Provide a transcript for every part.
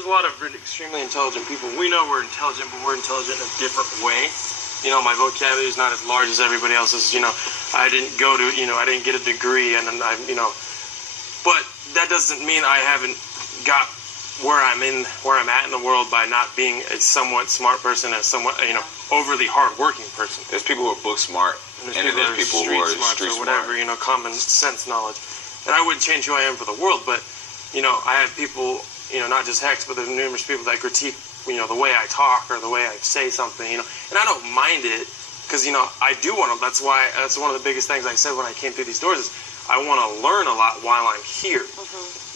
there's a lot of extremely intelligent people. We know we're intelligent, but we're intelligent in a different way. You know, my vocabulary is not as large as everybody else's. You know, I didn't go to, you know, I didn't get a degree, and I, you know, but that doesn't mean I haven't got where I'm at in the world by not being a somewhat smart person, a somewhat, you know, overly hardworking person. There's people who are book smart, and there's people who are street smart, whatever, you know, common sense knowledge. And I wouldn't change who I am for the world, but, you know, I have people, you know, not just Hex, but there's numerous people that critique, you know, the way I talk or the way I say something, you know, and I don't mind it, because, you know, I do want to, that's one of the biggest things I said when I came through these doors is I want to learn a lot while I'm here,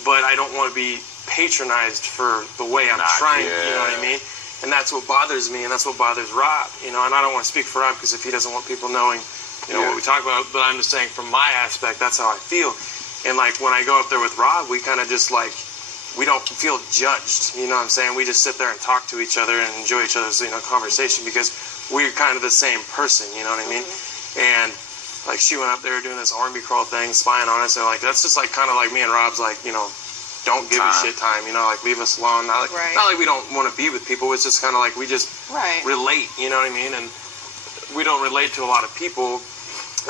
but I don't want to be patronized for the way I'm trying, you know what I mean? And that's what bothers me, and that's what bothers Rob, you know, and I don't want to speak for Rob, because if he doesn't want people knowing, you know, what we talk about, but I'm just saying from my aspect, that's how I feel. And like when I go up there with Rob, we kind of just like, we don't feel judged, you know what I'm saying? We just sit there and talk to each other and enjoy each other's, you know, conversation, because we're kind of the same person, you know what I mean? And like she went up there doing this army crawl thing, spying on us, and like that's just like kind of like me and Rob's like, you know, don't give a shit time, you know, like leave us alone. Not like we don't want to be with people. It's just kind of like we just relate, you know what I mean? And we don't relate to a lot of people.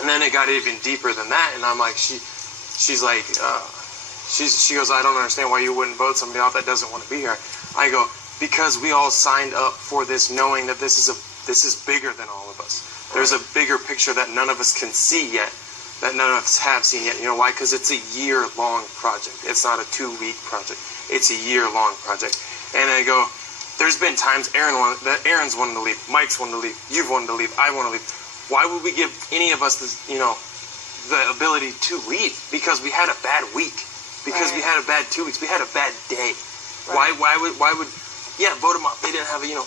And then it got even deeper than that. And I'm like, she's like, she goes, I don't understand why you wouldn't vote somebody off that doesn't want to be here. I go, because we all signed up for this, knowing that this is bigger than all of us. There's a bigger picture that none of us can see yet, that none of us have seen yet. You know why? Because it's a year-long project. It's not a 2-week project. It's a year-long project. And I go, there's been times Aaron's wanted to leave, Mike's wanted to leave, you've wanted to leave, I want to leave. Why would we give any of us this, you know, the ability to leave? Because we had a bad week. Because we had a bad 2 weeks. We had a bad day. Why would vote them out. They didn't have a, you know,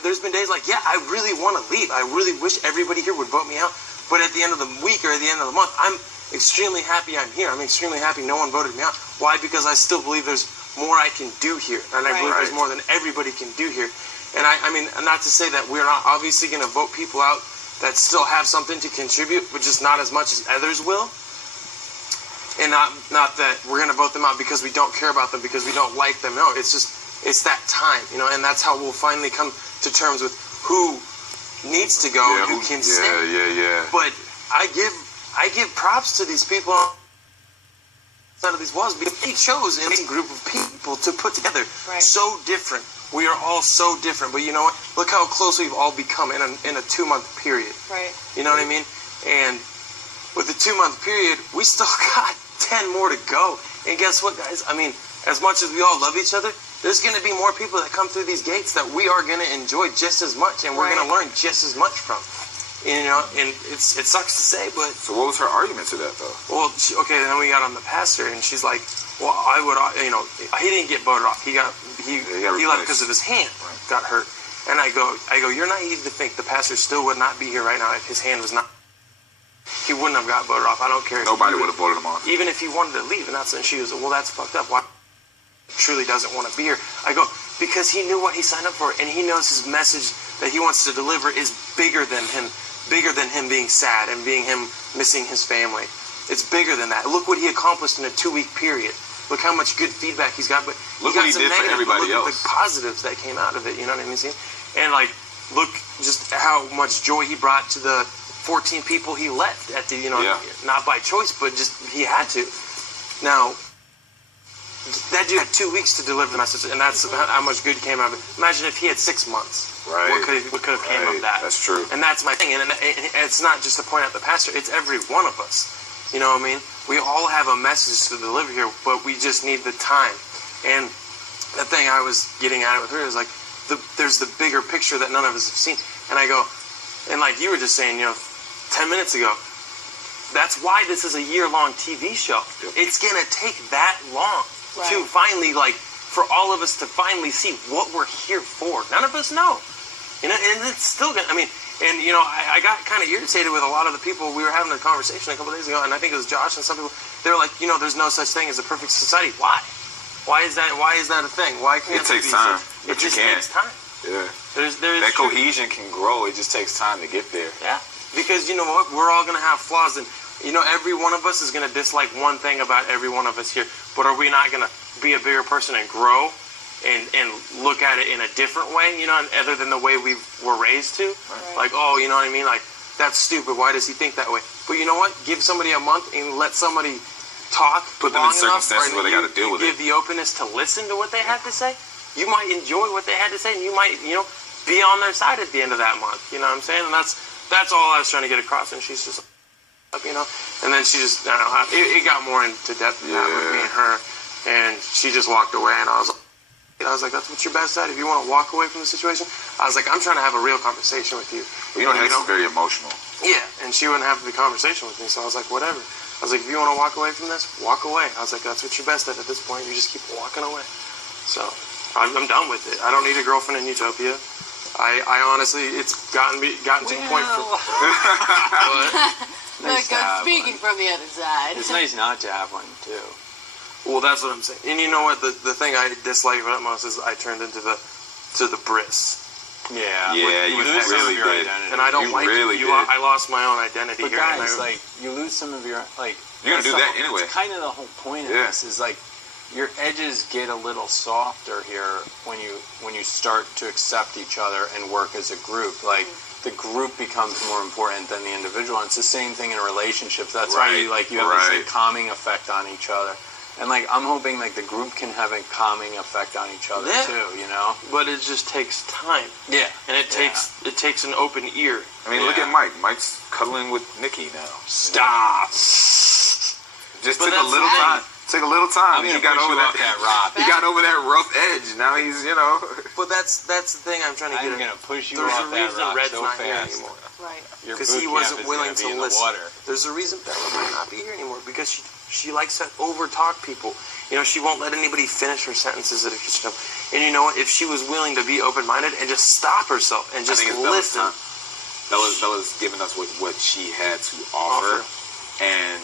there's been days like, I really want to leave. I really wish everybody here would vote me out. But at the end of the week or at the end of the month, I'm extremely happy I'm here. I'm extremely happy no one voted me out. Why? Because I still believe there's more I can do here. And I believe there's more than everybody can do here. And I mean, not to say that we're not obviously going to vote people out that still have something to contribute, but just not as much as others will. And not that we're going to vote them out because we don't care about them, because we don't like them. No, it's just, it's that time, you know, and that's how we'll finally come to terms with who needs to go and who can stay. But I give props to these people outside of these walls, because they chose an amazing group of people to put together. So different. We are all so different, but you know what? Look how close we've all become in a 2-month period. You know what I mean? And with the 2-month period, we still got 10 more to go. And guess what, guys? I mean, as much as we all love each other, there's going to be more people that come through these gates that we are going to enjoy just as much, and we're going to learn just as much from. You know, and it sucks to say, but... So what was her argument to that, though? Well, okay, then we got on the pastor, and she's like, well, I would, you know, he didn't get voted off. He left because of his hand got hurt. And I go, you're naive to think the pastor still would not be here right now if his hand was not... He wouldn't have got voted off. I don't care. Nobody would have voted him off. Even if he wanted to leave, and that's when she was, well, that's fucked up. Why? Truly doesn't want to be here. I go, because he knew what he signed up for, and he knows his message that he wants to deliver is bigger than him being sad and being him missing his family. It's bigger than that. Look what he accomplished in a 2-week period. Look how much good feedback he's got. But look what he did for everybody else. Look at the positives that came out of it. You know what I mean? And like, look just how much joy he brought to the 14 people he left at the, you know, not by choice, but just he had to. Now, that dude had 2 weeks to deliver the message, and that's how much good came out of it. Imagine if he had 6 months. What could have came of that? That's true. And that's my thing. And it's not just to point out the pastor. It's every one of us. You know what I mean? We all have a message to deliver here, but we just need the time. And the thing I was getting at it with her is like, there's the bigger picture that none of us have seen. And I go, and like you were just saying, you know, 10 minutes ago, that's why this is a year-long TV show. It's going to take that long to finally, like, for all of us to finally see what we're here for. None of us know. You know, and it's still going to, I mean, and, you know, I got kind of irritated with a lot of the people. We were having a conversation a couple days ago, and I think it was Josh and some people, they were like, you know, there's no such thing as a perfect society. Why? Why is that a thing? Why can't it takes time? It just takes time. Yeah. That cohesion can grow. It just takes time to get there. Yeah. Because, you know what, we're all going to have flaws, and, you know, every one of us is going to dislike one thing about every one of us here, but are we not going to be a bigger person and grow and look at it in a different way, you know, other than the way we were raised to. Like, oh, you know what I mean? Like, that's stupid. Why does he think that way? But you know what? Give somebody a month and let somebody talk. Put them in circumstances where they got to deal with it. Give the openness to listen to what they had to say. You might enjoy what they had to say, and you might, you know, be on their side at the end of that month. You know what I'm saying? And that's all I was trying to get across. And she's just, you know, and then she just, I don't know, it got more into depth than that with me and her, and she just walked away, and I was like, that's what your best at. If you want to walk away from the situation, I was like, I'm trying to have a real conversation with you. You know, Hex is very emotional. Yeah, and she wouldn't have the conversation with me, so I was like, whatever. I was like, if you want to walk away from this, walk away. I was like, that's what you're best at this point. You just keep walking away. So I'm done with it. I don't need a girlfriend in Utopia. I honestly, it's gotten to the point. Look, I'm speaking from the other side. It's nice not to have one too. Well, that's what I'm saying. And you know what? The thing I dislike about it most is I turned into the Briss. Yeah. Yeah, you lose some of really your did. identity. And I don't like really it. did. I lost my own identity But here. guys, like, you lose some of your, like... You're going to do that anyway. It's kind of the whole point of this, is like, your edges get a little softer here when you start to accept each other and work as a group. Like, the group becomes more important than the individual. And it's the same thing in relationships. That's why you have this like, calming effect on each other. And like, I'm hoping like the group can have a calming effect on each other too, you know? But it just takes time. Yeah. And it takes an open ear. I mean, look at Mike. Mike's cuddling with Nikki now. Stop. Just took a little time. Took a little time. He got over that rock. He got over that rough edge. Now he's, you know. But that's the thing I'm trying to get at. I'm gonna push you There's off a that reason rock Red's so not here fast. anymore. Right. Because he wasn't willing to listen. There's a reason Bella might not be here anymore. Because she likes to over-talk people. You know, she won't let anybody finish her sentences at a kitchen table. And you know what? If she was willing to be open-minded and just stop herself and just listen. Bella's given us what she had to offer. And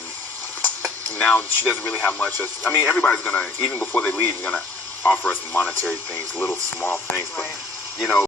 now she doesn't really have much. I mean, everybody's going to, even before they leave, going to offer us monetary things, little small things. But, you know,